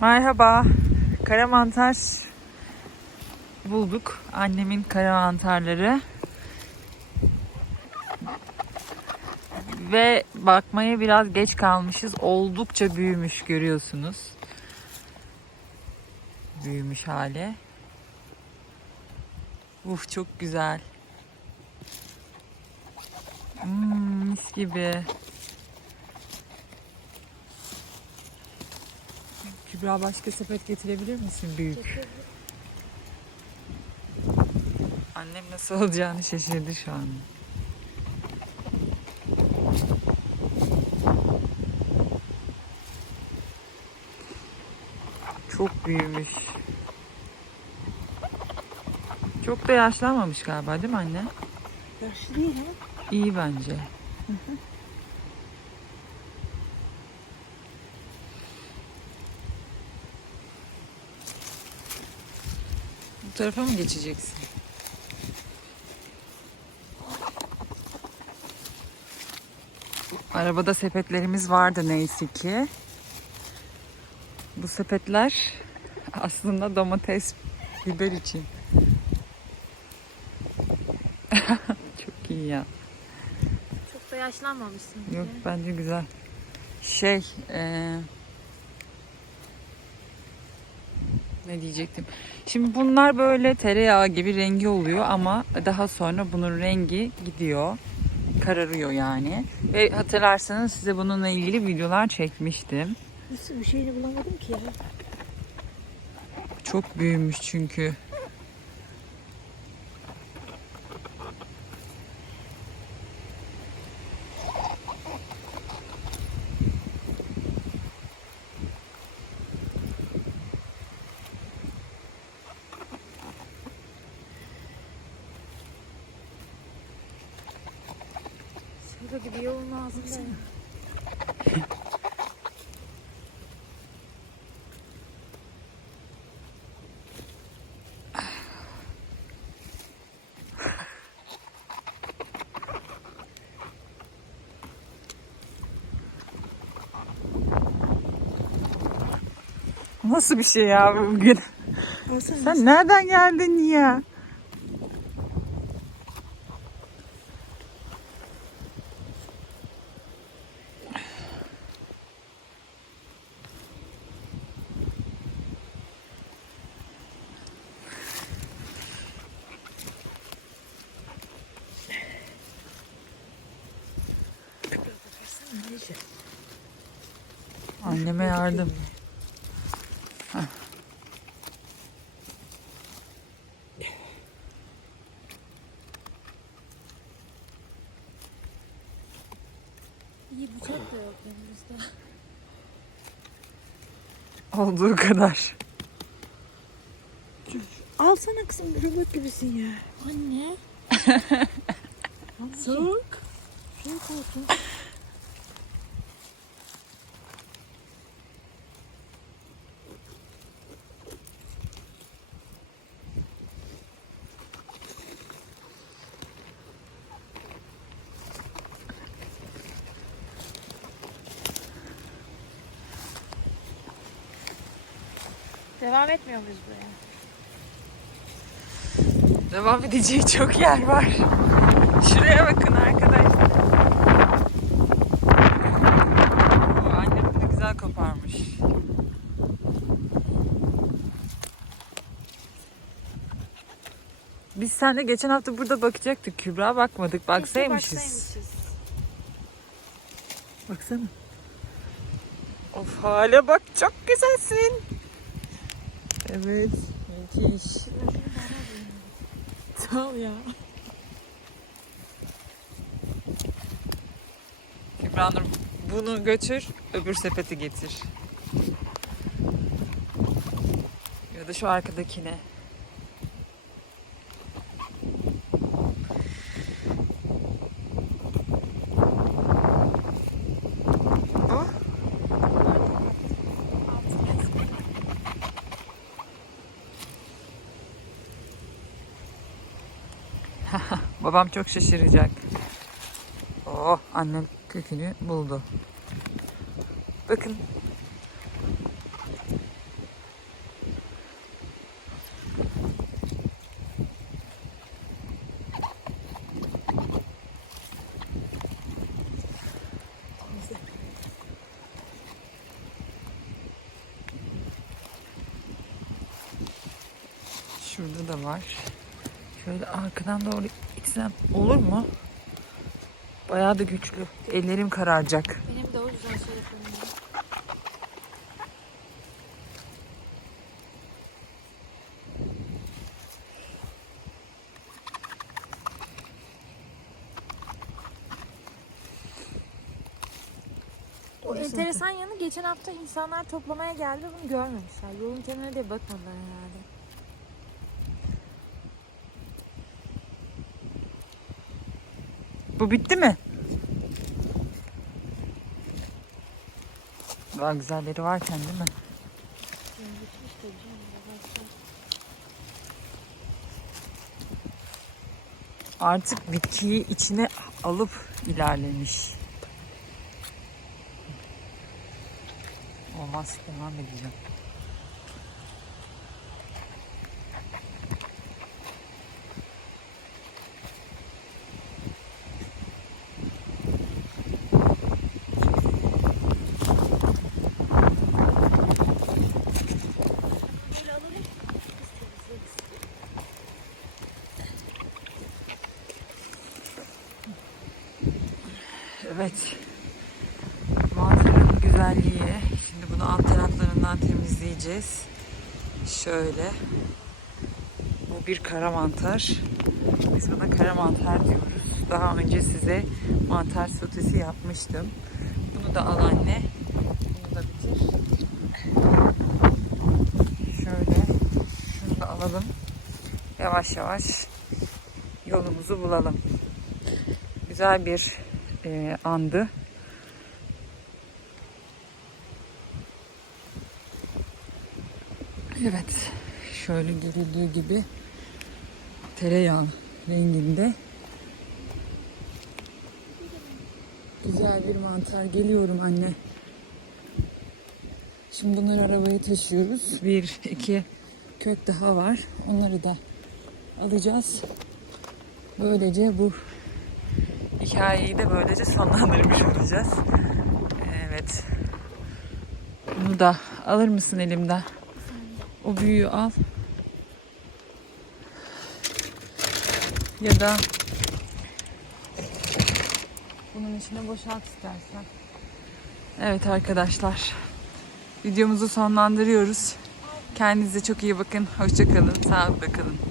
Merhaba. Kara mantar bulduk. Annemin kara mantarları. Ve bakmaya biraz geç kalmışız. Oldukça büyümüş görüyorsunuz. Büyümüş hali. Uf çok güzel. Hmm, mis gibi. Kübra başka sepet getirebilir misin büyük? Annem nasıl olacağını şaşırdı şu an. Çok büyümüş. Çok da yaşlanmamış galiba değil mi anne? Yaşlı değil ha. İyi bence. Bu tarafa mı geçeceksin? Arabada sepetlerimiz vardı neyse ki. Bu sepetler aslında domates, biber için. Çok iyi ya. Çok da yaşlanmamışsın. Yok bence güzel. Şey eee, ne diyecektim? Şimdi bunlar böyle tereyağı gibi rengi oluyor ama daha sonra bunun rengi gidiyor. Kararıyor yani. Ve hatırlarsanız size bununla ilgili videolar çekmiştim. Nasıl bir şeyini bulamadım ki ya. Çok büyümüş çünkü. Şurada gibi yolun ağzında. Nasıl bir şey ya bugün? Sen nereden geldin ya? Neyse. Anneme yardım. İyi bıçak da yok elimizde. Olduğu kadar. Alsana kızım robot gibisin ya. Anne. Soğuk. Soğuk olsun. Devam etmiyor muyuz buraya? Devam edecek çok yer var. Şuraya bakın arkadaşlar. Oo, Annem ne güzel koparmış. Biz seninle geçen hafta burada bakacaktık Kübra bakmadık baksaymışız. Baksaymışız. Baksana. Of hale bak çok güzelsin. Evet. Müthiş. Sağ ol ya. Kübra Nur bunu götür öbür sepeti getir. Ya da şu arkadakine. Babam çok şaşıracak. Oh annem kökünü buldu. Bakın. Şurada da var. Şöyle arkadan doğru itsem olur mu? Bayağı da güçlü. Ellerim kararacak. Benim de o yüzden şey yapıyorum. O enteresan yanı geçen hafta insanlar toplamaya geldi bunu görmemişler. Yolun kenarına diye bakmadılar herhalde. Bu bitti mi? Daha güzelleri varken değil mi? Artık bitkiyi içine alıp ilerlemiş. Olmaz devam edeceğim. Evet. Manzaranın güzelliği. Şimdi bunu alt taraflarından temizleyeceğiz. Şöyle. Bu bir kara mantar. Biz buna kara mantar diyoruz. Daha önce size mantar sotesi yapmıştım. Bunu da al anne. Bunu da bitir. Şöyle. Şunu da alalım. Yavaş yavaş yolumuzu bulalım. Güzel bir e, andı. Evet. Şöyle görüldüğü gibi tereyağı renginde güzel bir mantar. Geliyorum anne. Şimdi bunları arabaya taşıyoruz. Bir, iki kök daha var. Onları da alacağız. Böylece bu hikayeyi de böylece sonlandırmış olacağız. Evet. Bunu da alır mısın elimden? O büyüğü al. Ya da bunun içine boşalt istersen. Evet arkadaşlar. Videomuzu sonlandırıyoruz. Kendinize çok iyi bakın. Hoşça kalın. Sağlıkla kalın.